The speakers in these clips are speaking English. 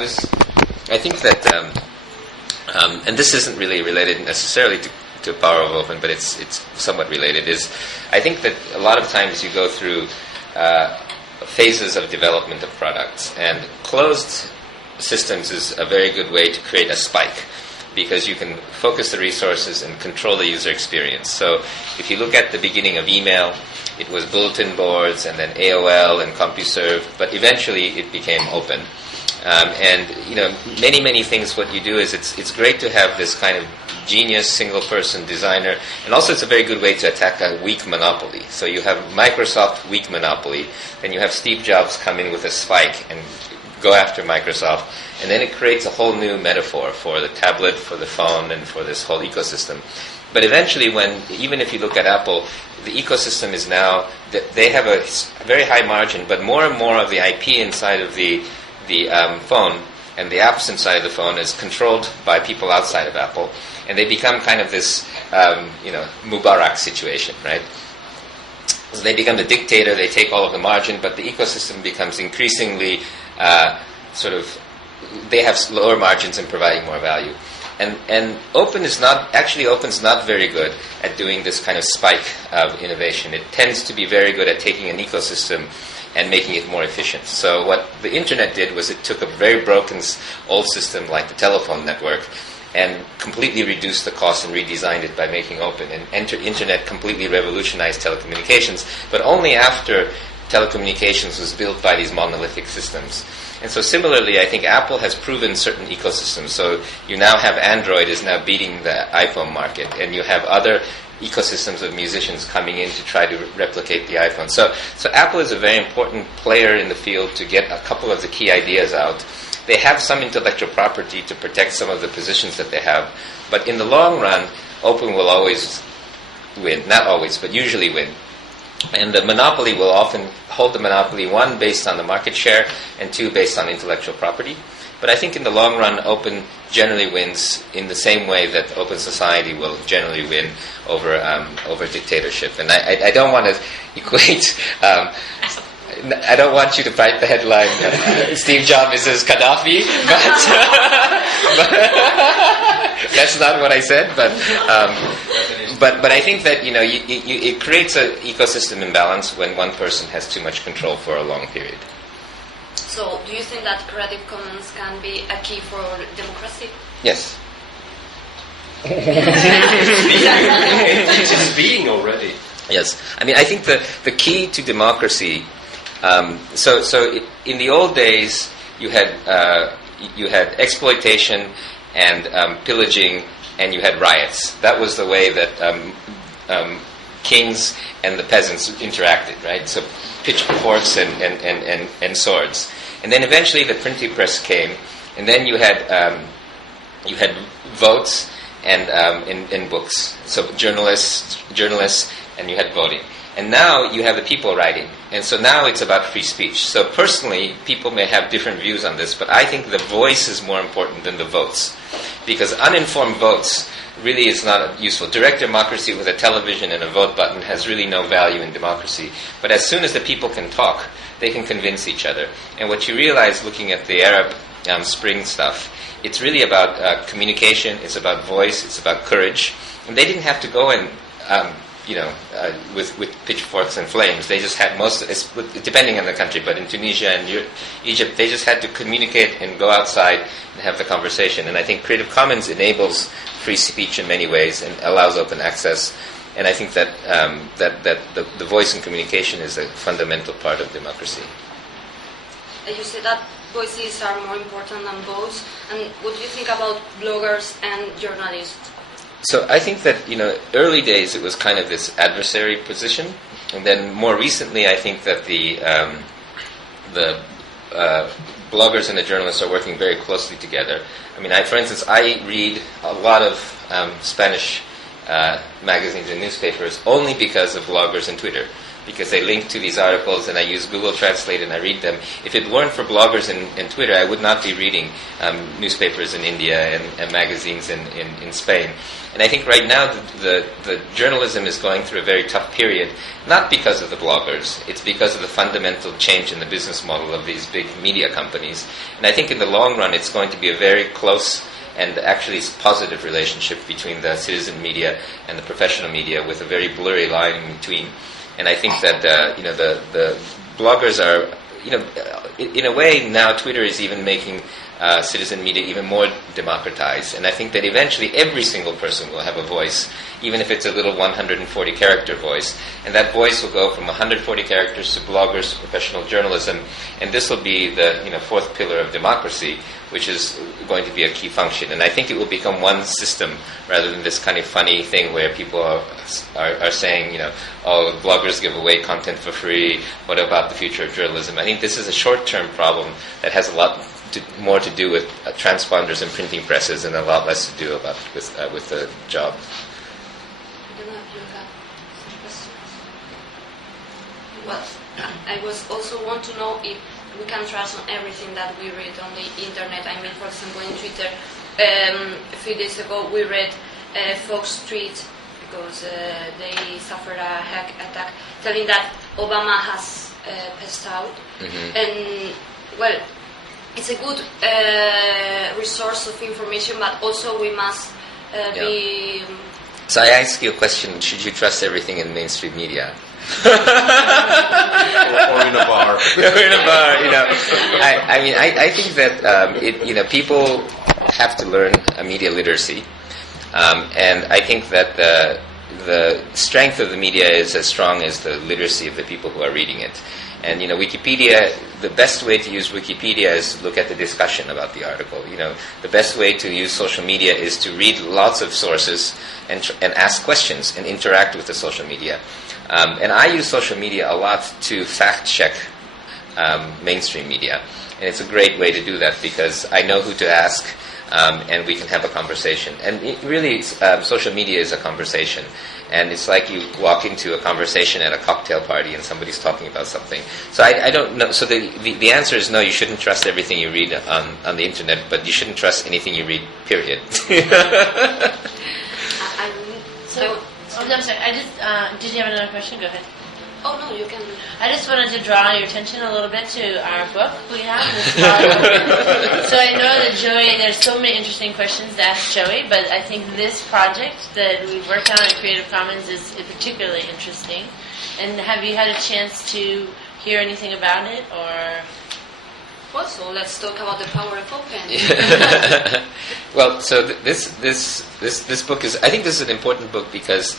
I think that, and this isn't really related necessarily to power of open, but it's somewhat related. Is I think that a lot of times you go through phases of development of products, and closed systems is a very good way to create a spike, because you can focus the resources and control the user experience. So if you look at the beginning of email, it was bulletin boards and then AOL and CompuServe, but eventually it became open. And many things. What you do is it's great to have this kind of genius single-person designer, and also it's a very good way to attack a weak monopoly. So you have Microsoft weak monopoly, then you have Steve Jobs come in with a spike and go after Microsoft, and then it creates a whole new metaphor for the tablet, for the phone, and for this whole ecosystem. But eventually, even if you look at Apple, the ecosystem is now that they have a very high margin, but more and more of the IP inside of the phone and the apps inside of the phone is controlled by people outside of Apple, and they become kind of this Mubarak situation, right? So they become the dictator, they take all of the margin, but the ecosystem becomes increasingly they have lower margins and providing more value. And Open's not very good at doing this kind of spike of innovation. It tends to be very good at taking an ecosystem and making it more efficient. So what the internet did was it took a very broken old system like the telephone network and completely reduced the cost and redesigned it by making open. And internet completely revolutionized telecommunications, but only after telecommunications was built by these monolithic systems. And so similarly, I think Apple has proven certain ecosystems. So you now have Android is now beating the iPhone market, and you have other ecosystems of musicians coming in to try to replicate the iPhone. So Apple is a very important player in the field to get a couple of the key ideas out. They have some intellectual property to protect some of the positions that they have, but in the long run, Open will always win. Not always, but usually win. And the monopoly will often hold the monopoly, one, based on the market share, and two, based on intellectual property. But I think in the long run, Open generally wins in the same way that open society will generally win over dictatorship. And I don't want to equate... I don't want you to write the headline, Steve Jobs is Gaddafi, but that's not what I said. But I think that it creates an ecosystem imbalance when one person has too much control for a long period. So, do you think that Creative Commons can be a key for democracy? Yes. It's just being already. Yes. I mean, I think the key to democracy. So in the old days, you had exploitation and pillaging, and you had riots. That was the way that kings and the peasants interacted, right? So pitchforks and swords, and then eventually the printing press came, and then you had votes and books. So journalists, and you had voting. And now you have the people writing. And so now it's about free speech. So personally, people may have different views on this, but I think the voice is more important than the votes. Because uninformed votes really is not useful. Direct democracy with a television and a vote button has really no value in democracy. But as soon as the people can talk, they can convince each other. And what you realize looking at the Arab Spring stuff, it's really about communication, it's about voice, it's about courage. And they didn't have to go and... with pitchforks and flames. They just had depending on the country, but in Tunisia and Egypt, they just had to communicate and go outside and have the conversation. And I think Creative Commons enables free speech in many ways and allows open access. And I think that the voice and communication is a fundamental part of democracy. You said that voices are more important than votes. And what do you think about bloggers and journalists? So I think that, early days it was kind of this adversary position, and then more recently I think that the bloggers and the journalists are working very closely together. I mean, for instance, I read a lot of Spanish magazines and newspapers only because of bloggers and Twitter. because they link to these articles, and I use Google Translate and I read them. If it weren't for bloggers and Twitter, I would not be reading newspapers in India and magazines in Spain. And I think right now the journalism is going through a very tough period, not because of the bloggers. It's because of the fundamental change in the business model of these big media companies. And I think in the long run, it's going to be a very close and actually positive relationship between the citizen media and the professional media, with a very blurry line in between. And I think that the bloggers are, in a way now Twitter is even making citizen media even more democratized. And I think that eventually every single person will have a voice, even if it's a little 140-character voice. And that voice will go from 140 characters to bloggers to professional journalism. And this will be the fourth pillar of democracy, which is going to be a key function. And I think it will become one system rather than this kind of funny thing where people are saying, oh, bloggers give away content for free. What about the future of journalism? I think this is a short-term problem that has a lot more to do with transponders and printing presses, and a lot less to do with the job. I don't know if you have some questions. Well, I was also want to know if we can trust on everything that we read on the internet. I mean, for example, in Twitter, a few days ago we read Fox tweet because they suffered a hack attack, telling that Obama has passed out, and well, it's a good resource of information, but also we must be. So I ask you a question: should you trust everything in mainstream media? or in a bar. Or in a bar, I think that people have to learn media literacy, and I think that the strength of the media is as strong as the literacy of the people who are reading it. And Wikipedia, the best way to use Wikipedia is look at the discussion about the article. The best way to use social media is to read lots of sources and ask questions and interact with the social media. And I use social media a lot to fact check mainstream media, and it's a great way to do that because I know who to ask, and we can have a conversation. And social media is a conversation. And it's like you walk into a conversation at a cocktail party and somebody's talking about something. So I don't know. So the answer is no, you shouldn't trust everything you read on the internet, but you shouldn't trust anything you read, period. I'm sorry. Did you have another question? Go ahead. Oh no, you can. I just wanted to draw your attention a little bit to our book we have. So I know that Joi, there's so many interesting questions to ask Joi, but I think this project that we worked on at Creative Commons is particularly interesting. And have you had a chance to hear anything about it, or? Well, so let's talk about the power of open. Well, so this book is. I think this is an important book because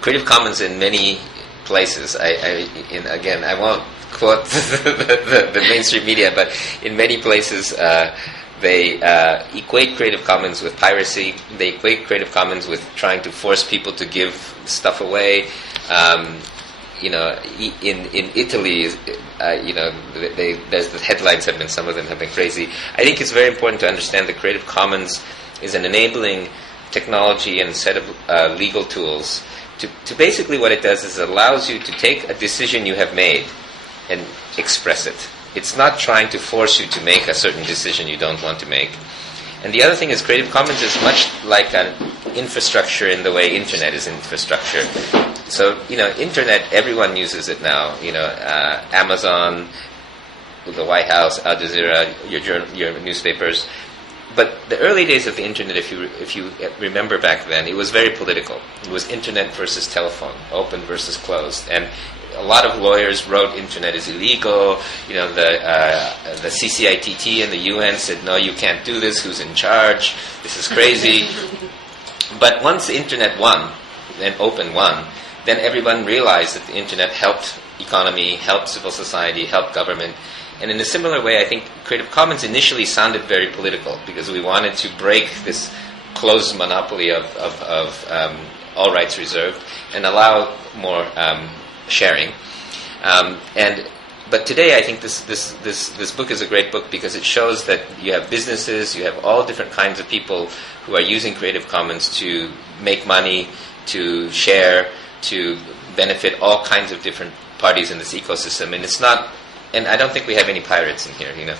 Creative Commons in many places. Again, I won't quote the mainstream media, but in many places they equate Creative Commons with piracy. They equate Creative Commons with trying to force people to give stuff away. In Italy, the headlines have been, some of them have been crazy. I think it's very important to understand that Creative Commons is an enabling technology and set of legal tools. To basically what it does is it allows you to take a decision you have made and express it. It's not trying to force you to make a certain decision you don't want to make. And the other thing is Creative Commons is much like an infrastructure in the way Internet is infrastructure. So, Internet, everyone uses it now. Amazon, the White House, Al Jazeera, your newspapers. But the early days of the Internet, if you remember back then, it was very political. It was Internet versus telephone, open versus closed. And a lot of lawyers wrote Internet is illegal. The CCITT and the UN said, no, you can't do this. Who's in charge? This is crazy. But once the Internet won, and open won, then everyone realized that the Internet helped economy, helped civil society, helped government. And in a similar way, I think Creative Commons initially sounded very political because we wanted to break this closed monopoly of all rights reserved and allow more sharing. But today, I think this book is a great book because it shows that you have businesses, you have all different kinds of people who are using Creative Commons to make money, to share, to benefit all kinds of different parties in this ecosystem, and it's not. And I don't think we have any pirates in here, And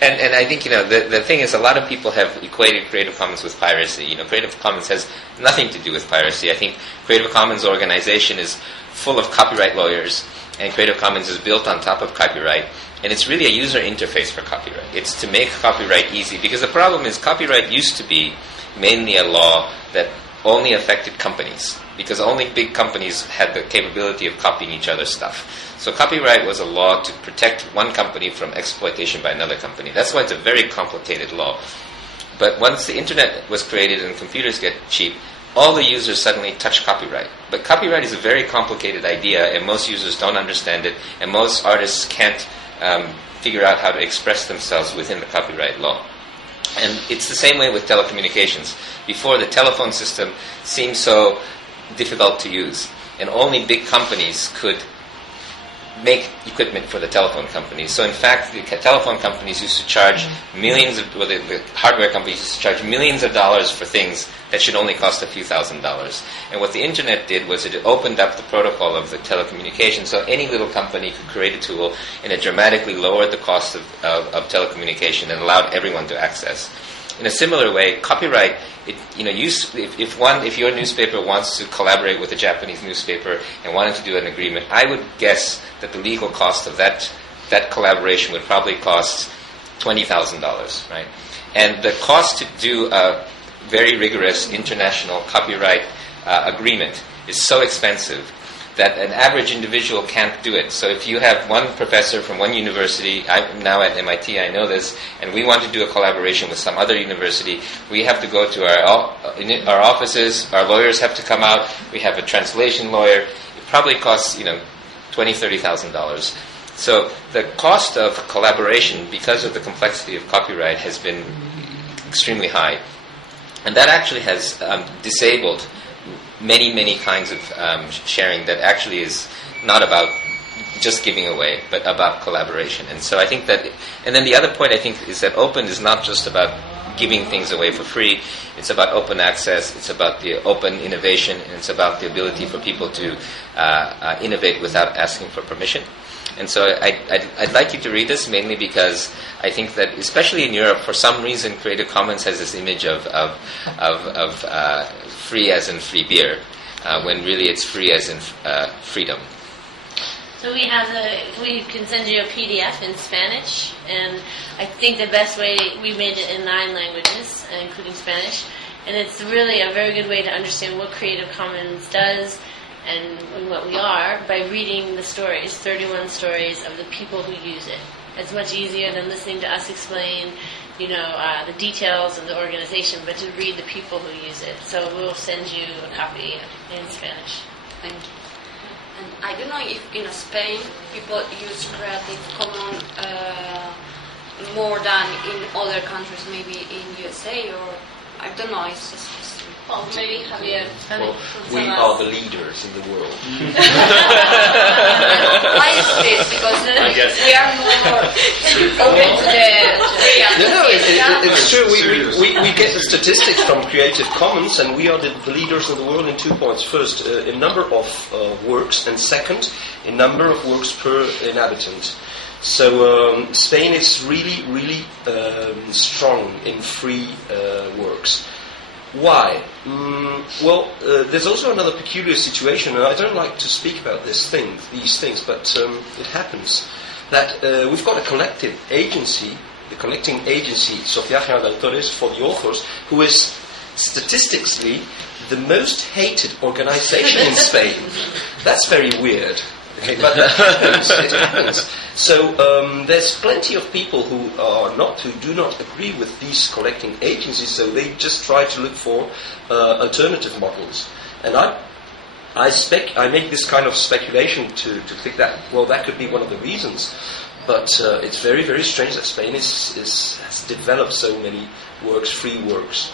and I think the thing is, a lot of people have equated Creative Commons with piracy. Creative Commons has nothing to do with piracy. I think Creative Commons organization is full of copyright lawyers, and Creative Commons is built on top of copyright. And it's really a user interface for copyright. It's to make copyright easy, because the problem is copyright used to be mainly a law that only affected companies, because only big companies had the capability of copying each other's stuff. So copyright was a law to protect one company from exploitation by another company. That's why it's a very complicated law. But once the internet was created and computers get cheap, all the users suddenly touch copyright. But copyright is a very complicated idea, and most users don't understand it, and most artists can't figure out how to express themselves within the copyright law. And it's the same way with telecommunications. Before, the telephone system seemed so difficult to use, and only big companies could make equipment for the telephone companies. So in fact, the telephone companies used to charge the hardware companies used to charge millions of dollars for things that should only cost a few $1,000s. And what the internet did was it opened up the protocol of the telecommunications, so any little company could create a tool, and it dramatically lowered the cost of telecommunication and allowed everyone to access. In a similar way, copyright, if your newspaper wants to collaborate with a Japanese newspaper and wanted to do an agreement, I would guess that the legal cost of that collaboration would probably cost $20,000, right? And the cost to do a very rigorous international copyright agreement is so expensive that an average individual can't do it. So if you have one professor from one university, I'm now at MIT, I know this, and we want to do a collaboration with some other university, we have to go to our offices, our lawyers have to come out, we have a translation lawyer. It probably costs, $20,000-$30,000. So the cost of collaboration, because of the complexity of copyright, has been extremely high. And that actually has disabled many kinds of sharing that actually is not about just giving away, but about collaboration. And so I think that, and then the other point I think is that open is not just about giving things away for free. It's about open access. It's about the open innovation, and it's about the ability for people to innovate without asking for permission. And so I'd like you to read this, mainly because I think that, especially in Europe, for some reason, Creative Commons has this image of free as in free beer, when really it's free as in freedom. So we can send you a PDF in Spanish, and I think the best way, we made it in 9 languages, including Spanish, and it's really a very good way to understand what Creative Commons does and what we are by reading the stories, 31 stories of the people who use it. It's much easier than listening to us explain, the details of the organization, but to read the people who use it. So we'll send you a copy in Spanish. Thank you. And I don't know if in Spain people use Creative Commons more than in other countries, maybe in USA, or I don't know. It's just well, maybe Javier. Well, we are the leaders in the world. Why is this? Because we are more open to the it's true. We get the statistics from Creative Commons, and we are the leaders in the world in 2 points. First, in number of works, and second, in number of works per inhabitant. So Spain is really strong in free works. Why? There's also another peculiar situation, and I don't like to speak about these things, but it happens that we've got a collective agency, the collecting agency, Asociación de Autores, for the authors, who is statistically the most hated organization in Spain. That's very weird. Okay, but it happens. So there's plenty of people who do not agree with these collecting agencies. So they just try to look for alternative models. And I make this kind of speculation to think that that could be one of the reasons. But it's very strange that Spain has developed so many free works.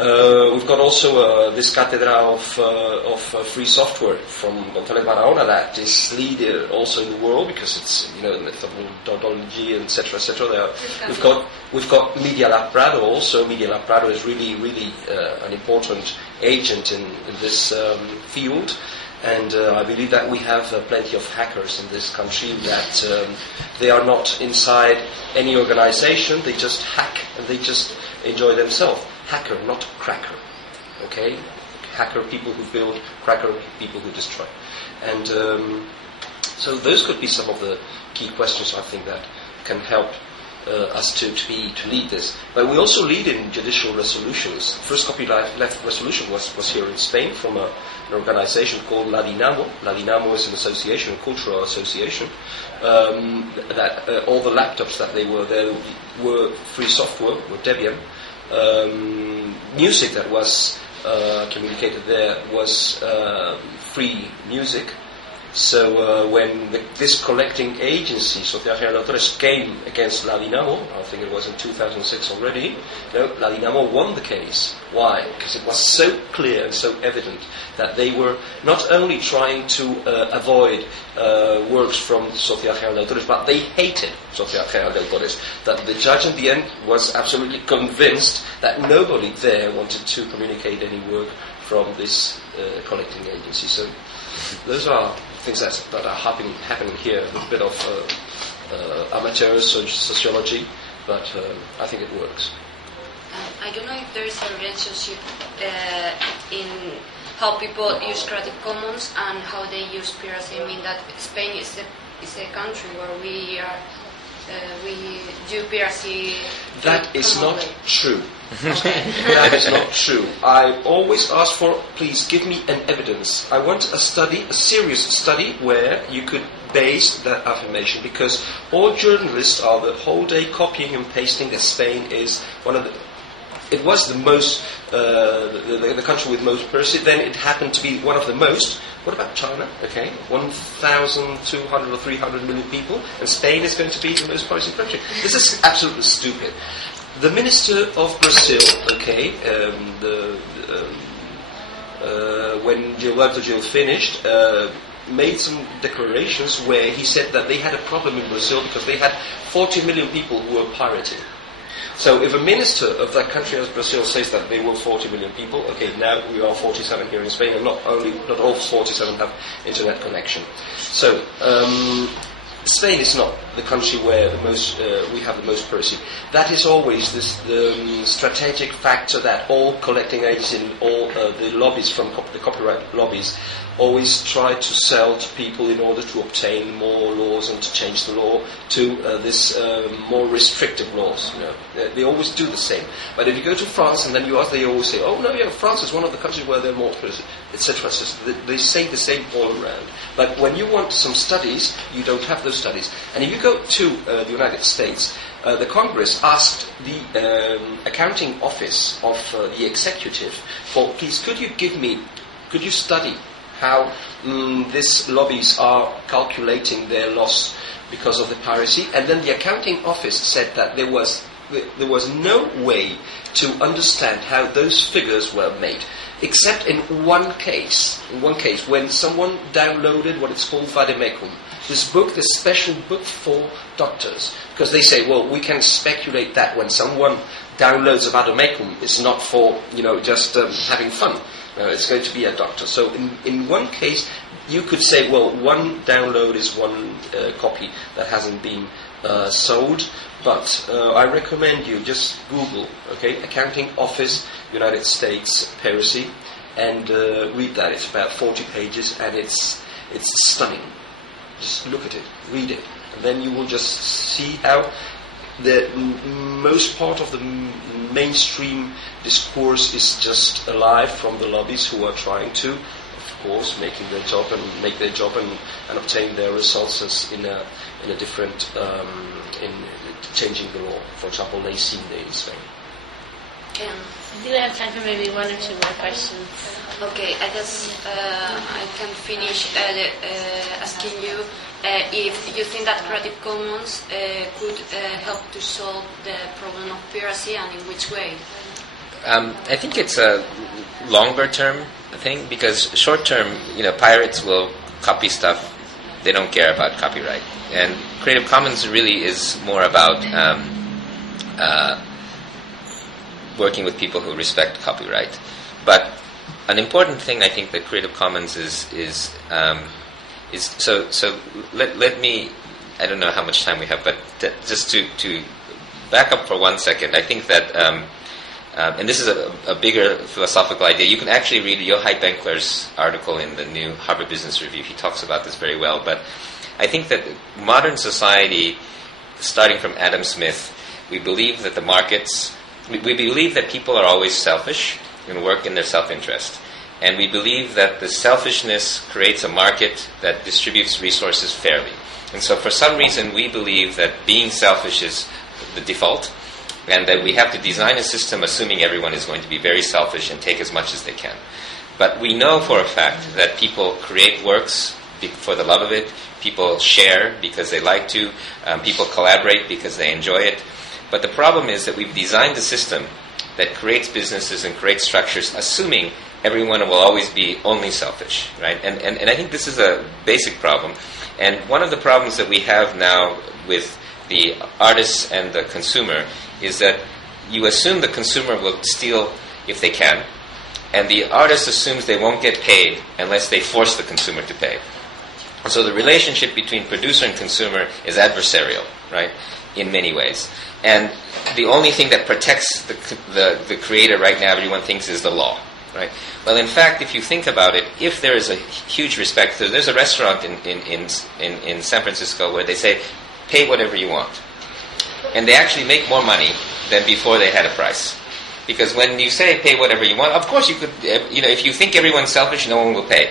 We've got also this Cátedra of free software from González Barahona that is leader also in the world because it's methodology, etc., etc. We've got Media Lab Prado also. Media Lab Prado is really an important agent in this field. And I believe that we have plenty of hackers in this country that they are not inside any organization, they just hack and they just enjoy themselves. Hacker, not cracker. Okay? Hacker, people who build, cracker, people who destroy. And so those could be some of the key questions I think that can help us to lead this. But we also lead in judicial resolutions. The first copyleft resolution was here in Spain from an organization called La Dinamo. La Dinamo is an association, a cultural association, that all the laptops that they were there were free software, were Debian. Music that was communicated there was free music. So when this collecting agency, Asociación de Autores, came against La Dinamo, I think it was in 2006 already, La Dinamo won the case. Why? Because it was so clear and so evident that they were not only trying to avoid works from Asociación de Autores, but they hated Asociación de Autores. That the judge in the end was absolutely convinced that nobody there wanted to communicate any work from this collecting agency. So those are things that are happening here, a bit of amateur sociology, but I think it works. I don't know if there is a relationship in how people use Creative Commons and how they use piracy. I mean that Spain is a country where we do piracy. That is not true. That is not true. I always ask for, please give me an evidence. I want a study, a serious study, where you could base that affirmation, because all journalists are the whole day copying and pasting that Spain is one of the... It was the most, the country with most piracy, then it happened to be one of the most. What about China? Okay, 1,200 or 300 million people, and Spain is going to be the most piracy country. This is absolutely stupid. The Minister of Brazil, okay, when Gilberto Gil finished, made some declarations where he said that they had a problem in Brazil because they had 40 million people who were pirating. So if a minister of that country as Brazil says that they were 40 million people, okay, now we are 47 here in Spain, and not all 47 have internet connection. So Spain is not the country where we have the most piracy. That is always the strategic factor that all collecting agencies and all the lobbies from the copyright lobbies always try to sell to people in order to obtain more laws and to change the law to this more restrictive laws. You know, they always do the same. But if you go to France and then you ask, they always say, "Oh no, yeah, France is one of the countries where there are more piracy, etc." So they say the same all around. But when you want some studies, you don't have those studies. And if you go to the United States, the Congress asked the accounting office of the executive for, please, could you study how these lobbies are calculating their loss because of the piracy? And then the accounting office said that there was no way to understand how those figures were made, except in one case, when someone downloaded what it's called vademecum, this book, this special book for doctors, because they say, well, we can speculate that when someone downloads a vademecum, it's not for, just having fun. It's going to be a doctor. So in one case, you could say, well, one download is one copy that hasn't been sold. But I recommend you just Google, okay, Accounting Office, United States, piracy, and read that. It's about 40 pages, and it's stunning. Just look at it, read it, and then you will just see how the most part of the mainstream discourse is just alive from the lobbies who are trying to, of course, make their job and obtain their results in a different in changing the law. For example, lacing in Spain. I think we have time for maybe one or two more questions. Okay, I guess I can finish asking you if you think that Creative Commons could help to solve the problem of piracy, and in which way. I think it's a longer term thing, because short term, pirates will copy stuff. They don't care about copyright. And Creative Commons really is more about working with people who respect copyright. But an important thing, I think, that Creative Commons is so let me, I don't know how much time we have, but just to back up for 1 second, I think that, and this is a bigger philosophical idea. You can actually read Yochai Benkler's article in the new Harvard Business Review. He talks about this very well. But I think that modern society, starting from Adam Smith, we believe that the markets, we believe that people are always selfish and work in their self-interest. And we believe that the selfishness creates a market that distributes resources fairly. And so for some reason, we believe that being selfish is the default, and that we have to design a system assuming everyone is going to be very selfish and take as much as they can. But we know for a fact that people create works for the love of it, people share because they like to, people collaborate because they enjoy it. But the problem is that we've designed a system that creates businesses and creates structures assuming everyone will always be only selfish, right? And I think this is a basic problem. And one of the problems that we have now with the artists and the consumer is that you assume the consumer will steal if they can, and the artist assumes they won't get paid unless they force the consumer to pay. So the relationship between producer and consumer is adversarial, right, in many ways. And the only thing that protects the creator right now, everyone thinks, is the law, right? Well, in fact, if you think about it, if there is a huge respect, there's a restaurant in San Francisco where they say, pay whatever you want. And they actually make more money than before they had a price. Because when you say pay whatever you want, of course you could, if you think everyone's selfish, no one will pay.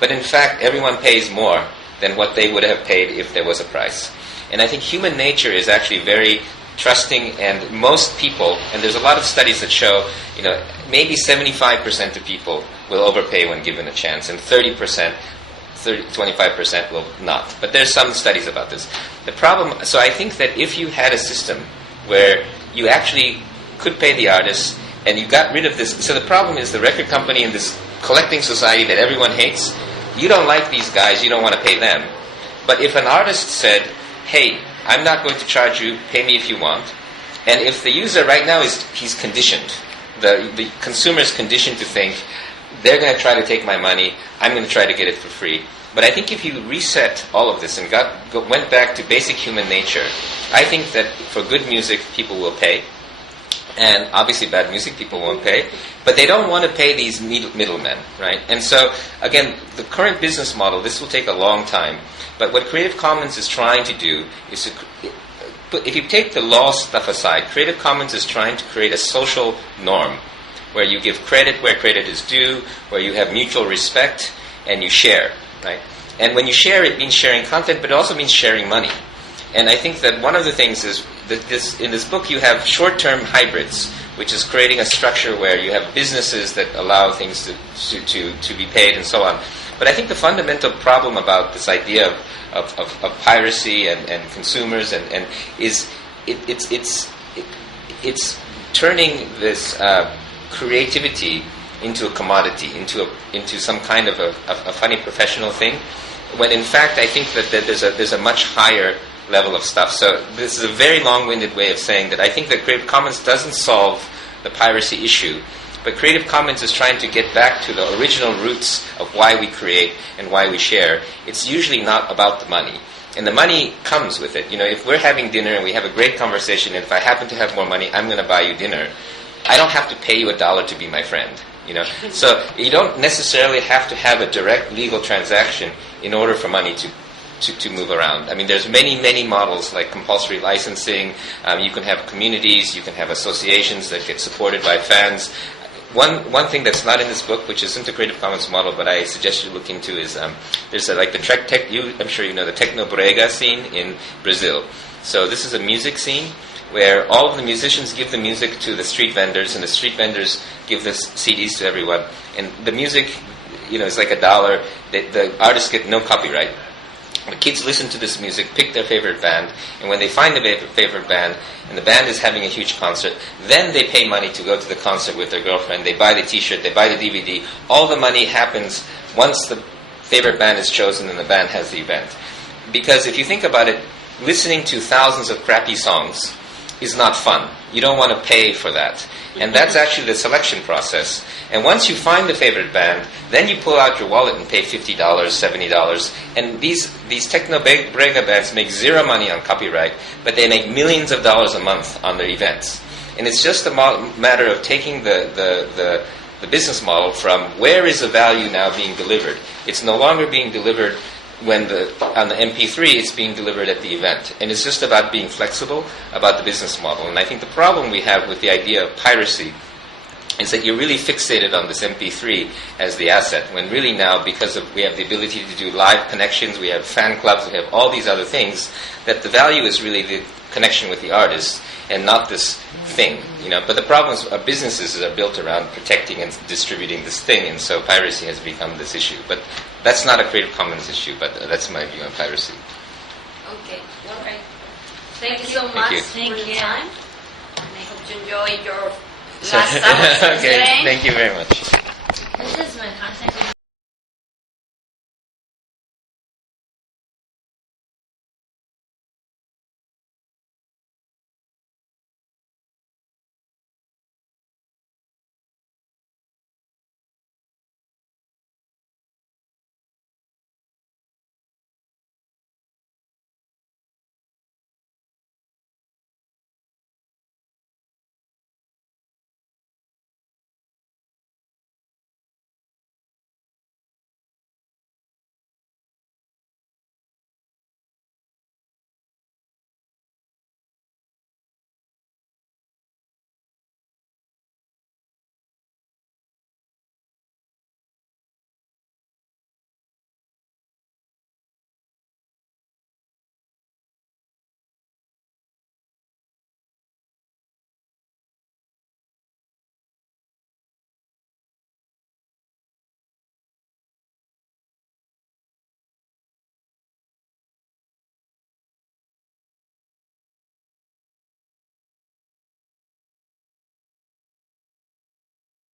But in fact, everyone pays more than what they would have paid if there was a price. And I think human nature is actually very trusting, and most people, and there's a lot of studies that show, maybe 75% of people will overpay when given a chance, and 25% will not. But there's some studies about this. The problem, so I think that if you had a system where you actually could pay the artists, and you got rid of this, so the problem is the record company in this collecting society that everyone hates, you don't like these guys, you don't want to pay them. But if an artist said, hey, I'm not going to charge you, pay me if you want, and if the user right now he's conditioned, the consumer is conditioned to think, they're going to try to take my money, I'm going to try to get it for free. But I think if you reset all of this and went back to basic human nature, I think that for good music, people will pay. And obviously bad music, people won't pay. But they don't want to pay these middlemen, right? And so, again, the current business model, this will take a long time. But what Creative Commons is trying to do is if you take the law stuff aside, Creative Commons is trying to create a social norm where you give credit where credit is due, where you have mutual respect, and you share, right? And when you share, it means sharing content, but it also means sharing money. And I think that one of the things is that in this book you have short-term hybrids, which is creating a structure where you have businesses that allow things to be paid and so on. But I think the fundamental problem about this idea of piracy and consumers and is it's turning this creativity into a commodity, into some kind of a funny professional thing, when in fact I think that there's a much higher level of stuff. So this is a very long-winded way of saying that I think that Creative Commons doesn't solve the piracy issue, but Creative Commons is trying to get back to the original roots of why we create and why we share. It's usually not about the money. And the money comes with it. If we're having dinner and we have a great conversation, and if I happen to have more money, I'm going to buy you dinner. I don't have to pay you $1 to be my friend. So you don't necessarily have to have a direct legal transaction in order for money to move around. I mean, there's many models like compulsory licensing. You can have communities, you can have associations that get supported by fans. One thing that's not in this book, which isn't a Creative Commons model, but I suggest you look into, is there's I'm sure you know the Tecnobrega scene in Brazil. So this is a music scene where all of the musicians give the music to the street vendors, and the street vendors give the CDs to everyone. And the music, is like $1. The artists get no copyright. The kids listen to this music, pick their favorite band, and when they find the favorite band, and the band is having a huge concert, then they pay money to go to the concert with their girlfriend. They buy the T-shirt, they buy the DVD. All the money happens once the favorite band is chosen and the band has the event. Because if you think about it, listening to thousands of crappy songs is not fun. You don't want to pay for that. And that's actually the selection process. And once you find the favorite band, then you pull out your wallet and pay $50, $70. And these techno-brega bands make zero money on copyright, but they make millions of dollars a month on their events. And it's just a matter of taking the business model from where is the value now being delivered. It's no longer being delivered on the MP3, it's being delivered at the event. And it's just about being flexible about the business model. And I think the problem we have with the idea of piracy is that you're really fixated on this MP3 as the asset, when really now, because we have the ability to do live connections, we have fan clubs, we have all these other things, that the value is really the connection with the artist and not this thing. But the problem is businesses are built around protecting and distributing this thing, and so piracy has become this issue. But that's not a Creative Commons issue, but that's my view on piracy. Okay, all right. Thank you so much for your time. And I hope you enjoy your last hour Okay, today. thank you very much. This is my contact.